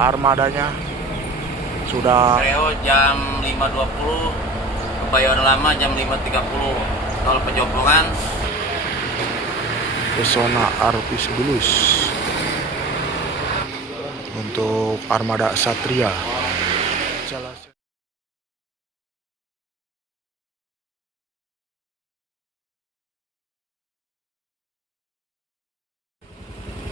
armadanya sudah Kreo jam 5.20, Kebayoran Lama jam 5.30. Tol Pejombongan. Pesona Arvis Bulus untuk armada Satria.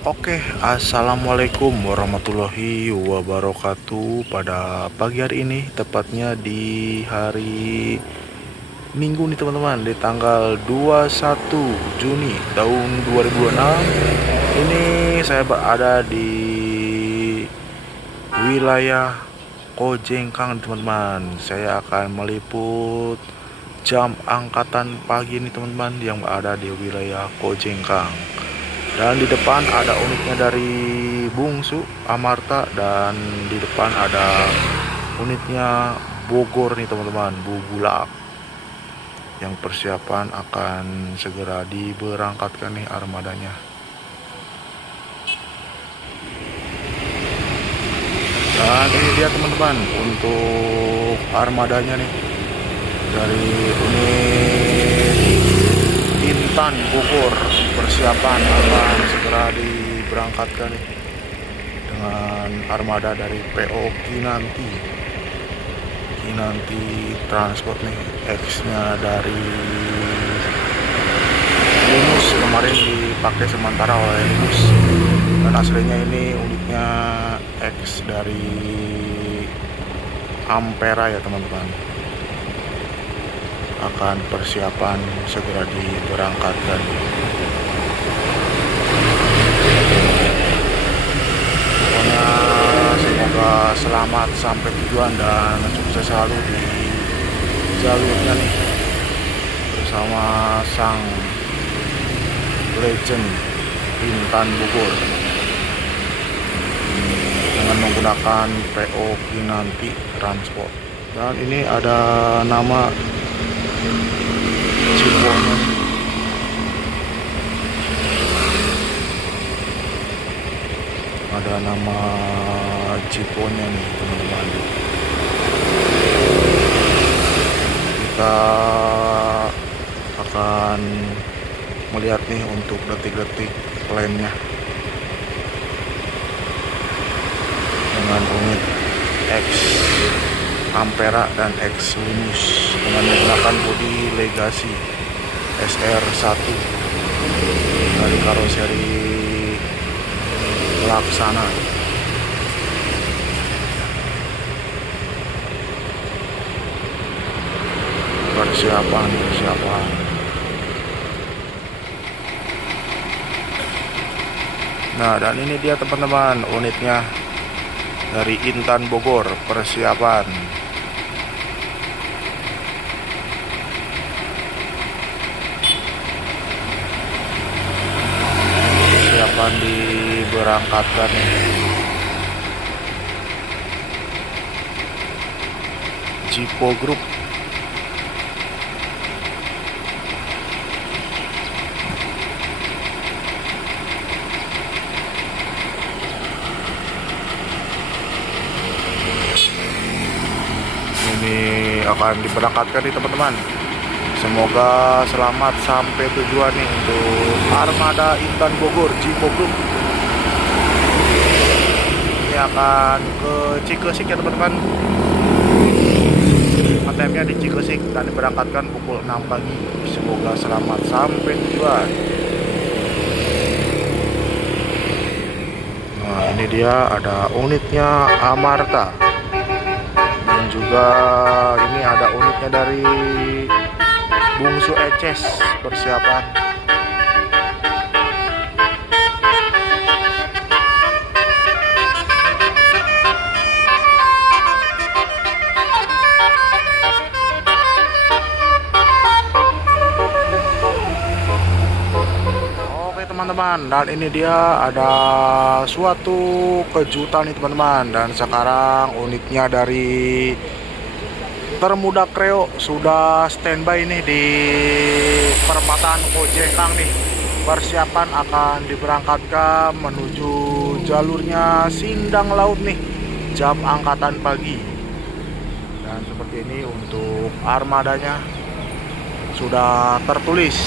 Oke, assalamualaikum warahmatullahi wabarakatuh. Pada pagi hari ini, tepatnya di hari Minggu nih teman-teman, di tanggal 21 Juni tahun 2026. Ini saya berada di wilayah Kojengkang teman-teman. Saya akan meliput jam angkatan pagi ini teman-teman yang berada di wilayah Kojengkang. Dan di depan ada unitnya dari Bungsu Amarta, dan di depan ada unitnya Bogor nih teman-teman, Bubulak, yang persiapan akan segera diberangkatkan nih armadanya. Dan ini dia teman-teman untuk armadanya nih, dari unit Intan Bogor, persiapan akan segera diberangkatkan nih dengan armada dari PO Kinanti Transport nih, X-nya dari Linus, kemarin dipakai sementara oleh Linus, dan aslinya ini unitnya X dari Ampera ya teman-teman. Akan persiapan segera diberangkatkan. Pokoknya semoga selamat sampai tujuan dan sukses selalu di jalurnya nih, bersama sang legend Intan Bogor dengan menggunakan PO Kinanti Transport. Dan ini ada nama Ciponya, ada nama Ciponya nih teman-teman. Kita akan melihat nih untuk detik-detik lainnya dengan unit X Ampera dan X Linus dengan menggunakan bodi Legacy SR1 dari karoseri Laksana. Persiapan. Nah, dan ini dia teman-teman unitnya dari Intan Bogor, persiapan. Diberangkatkan Cipo Group. Ini akan diberangkatkan nih teman-teman. Semoga selamat sampai tujuan nih untuk armada Intan Bogor Cipo Group. Ini akan ke Cikesik ya teman-teman. ATM-nya di Cikesik dan diberangkatkan pukul 6 pagi. Semoga selamat sampai tujuan. Nah, ini dia ada unitnya Amarta. Dan juga ini ada unitnya dari Bungsu Eces, persiapan. Oke teman-teman, dan ini dia ada suatu kejutan nih teman-teman. Dan sekarang unitnya dari Termuda Kreo sudah standby nih di perempatan Kojengkang nih. Persiapan akan diberangkatkan menuju jalurnya Sindang Laut nih. jam angkatan pagi. Dan seperti ini untuk armadanya sudah tertulis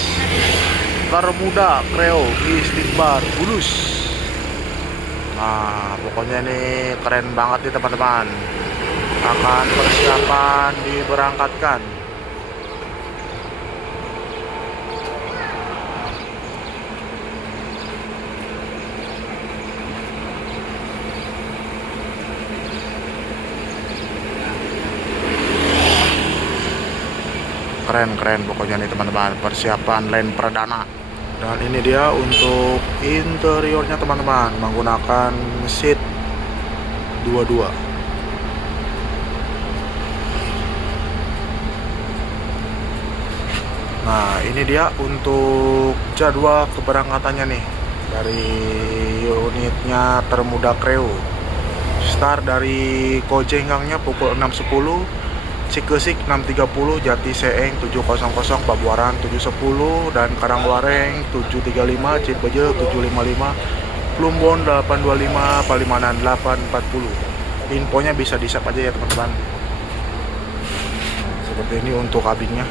termuda Creo Istighbar Bulus. Nah, pokoknya ini keren banget nih teman-teman. Akan persiapan diberangkatkan. Keren pokoknya nih teman-teman, persiapan land perdana. Dan ini dia untuk interiornya teman-teman, menggunakan seat 22. Nah, ini dia untuk jadwal keberangkatannya nih dari unitnya Termuda Creo. Start dari Kojenggangnya pukul 6.10, Cikesik 6.30, Jati Seeng 7.00, Pabuaran 7.10, dan Karangwareng 7.35, Cipeje 7.55, Plumbon 8.25, Palimanan 8.40. Infonya bisa di-save aja ya teman-teman. Seperti ini untuk kabinnya,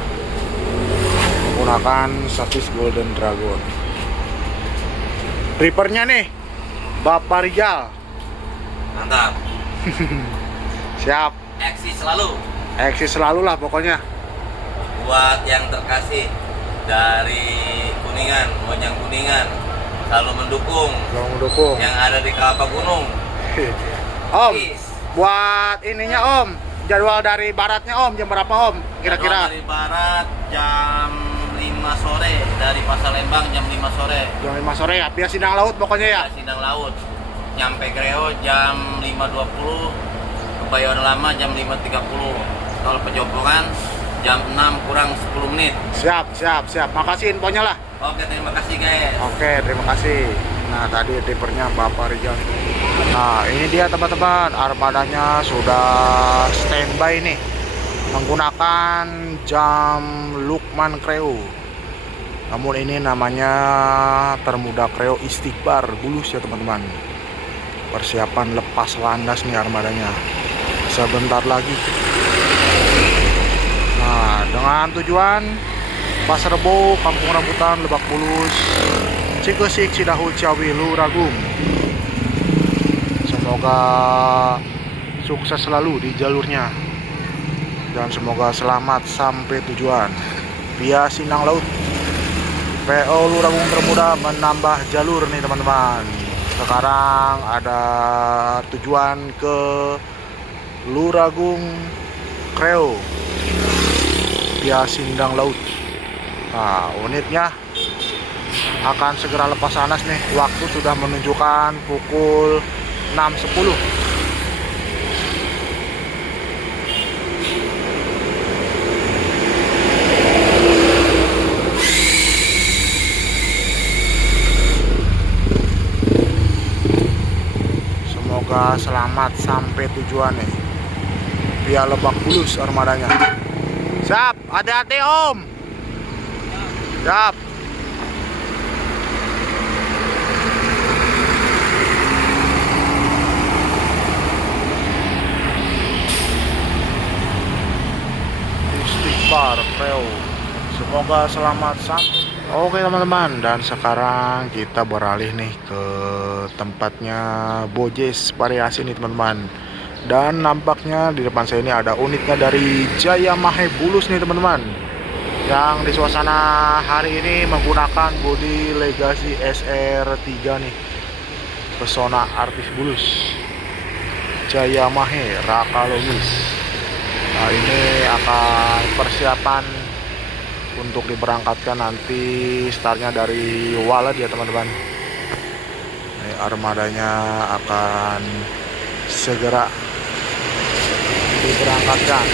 menggunakan Satis Golden Dragon. Reapernya nih Bapak Rijal. Mantap. Siap. Eksis selalu. Eksis selalu lah pokoknya. Buat yang terkasih dari Kuningan, Mojang Kuningan, selalu mendukung. Selalu mendukung. Yang ada di Kelapa Gunung. Om, Peace. buat ininya Om, jadwal dari baratnya Om, jam berapa Om? Kira-kira? Jadwal dari barat jam 5 sore, dari Pasar Lembang jam 5 sore. Jam 5 sore ya, via Sindang Laut pokoknya ya? Sindang Laut. Nyampe Creo jam 5.20, ke Bayoran Lama jam 5.30. Tol Pejompongan jam 6 kurang 10 menit. Siap. Makasih infonya lah. Oke, terima kasih guys. Oke, terima kasih. Nah, tadi drivernya Bapak Rijal. Nah, ini dia teman-teman, armadanya sudah standby nih, menggunakan jam Lukman Creo. Namun ini namanya Termuda Creo Istighbar Bulus ya teman-teman. Persiapan lepas landas nih armadanya sebentar lagi. Nah, dengan tujuan Pasar Rebo, Kampung Rambutan, Lebak Bulus, Cikesik, Cidahu, Ciawi, Luragung. Semoga sukses selalu di jalurnya dan semoga selamat sampai tujuan via Sindang Laut. PO Luragung Termuda menambah jalur nih teman-teman. Sekarang ada tujuan ke Luragung Creo via Sindang Laut. Nah, unitnya akan segera lepas landas nih. Waktu sudah menunjukkan pukul 6.10. Semoga selamat sampai tujuan nih via Lebak Bulus armadanya. Siap, hati-hati Om. Siap. Istighbar Creo, semoga selamat sampai. Oke teman-teman, dan sekarang kita beralih nih ke tempatnya Bojes variasi nih teman-teman. Dan nampaknya di depan saya ini ada unitnya dari Jaya Mahe Bulus nih teman-teman, yang di suasana hari ini menggunakan bodi Legacy SR3 nih, pesona artis Bulus Jaya Mahe Raka Logis. Nah, ini akan persiapan untuk diberangkatkan nanti, startnya dari Walad ya teman-teman. Ini armadanya akan segera diberangkatkan.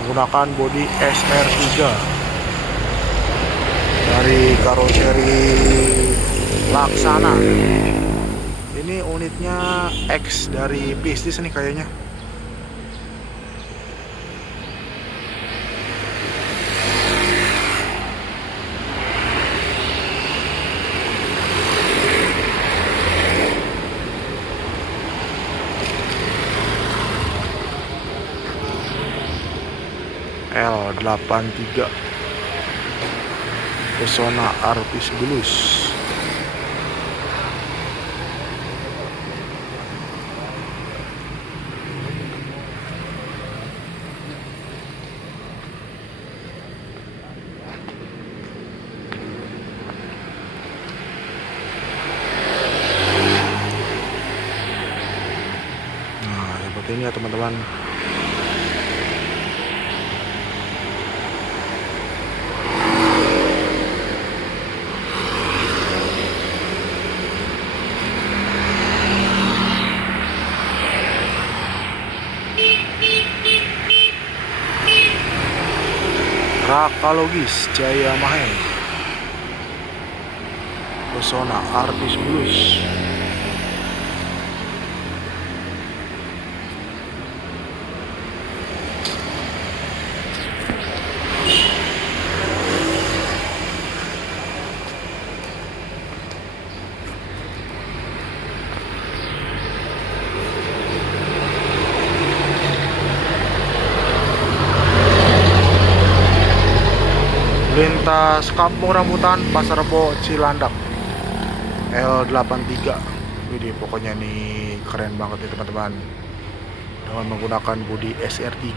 Menggunakan bodi SR3 dari karoseri Laksana. Ini unitnya X dari Pistis nih kayaknya. L83 Pesona Artis Bulus. Nah, seperti ini ya teman-teman. Rakalogis Jaya Mahe Pesona Artis Bulus. Lintas Kampung Rambutan Pasar Rebo Cilandak L83. Widih, pokoknya nih keren banget nih teman-teman, dengan menggunakan bodi SR3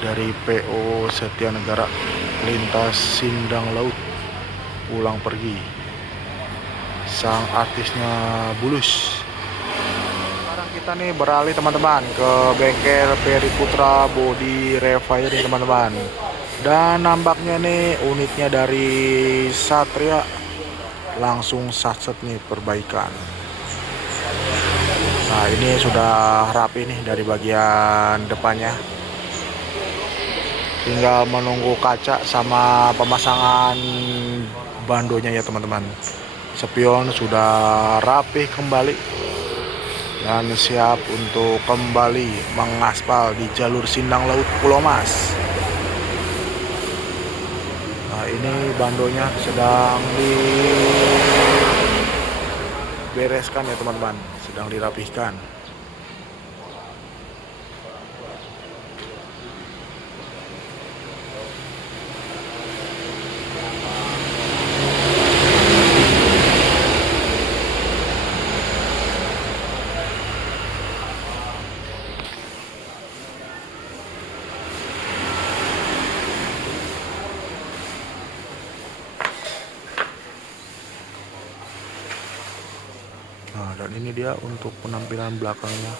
dari PO Setia Negara. Lintas Sindang Laut pulang pergi, sang artisnya Bulus. Sekarang kita nih beralih teman-teman ke bengkel Peri Putra Body Refiring teman-teman. Dan nampaknya nih unitnya dari Satria langsung satset nih perbaikan. Nah, ini sudah rapi nih dari bagian depannya. Tinggal menunggu kaca sama pemasangan bandonya ya teman-teman. Spion sudah rapi kembali dan siap untuk kembali mengaspal di jalur Sindang Laut Pulau Mas. Nah, ini bandonya sedang dibereskan ya teman-teman, sedang dirapihkan. Nah, dan ini dia untuk penampilan belakangnya,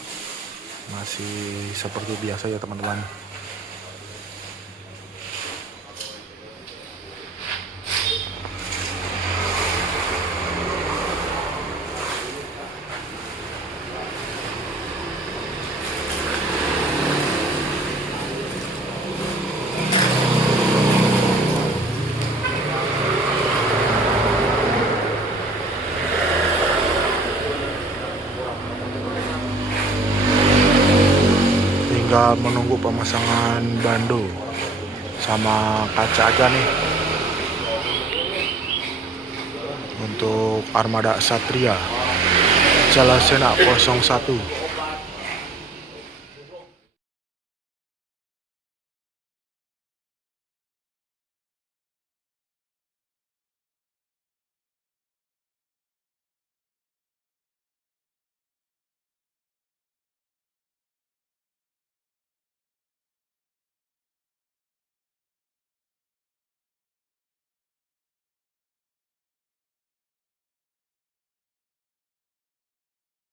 masih seperti biasa ya teman-teman. Tinggal menunggu pemasangan bando sama kaca aja nih untuk armada Satria Jalasena 01.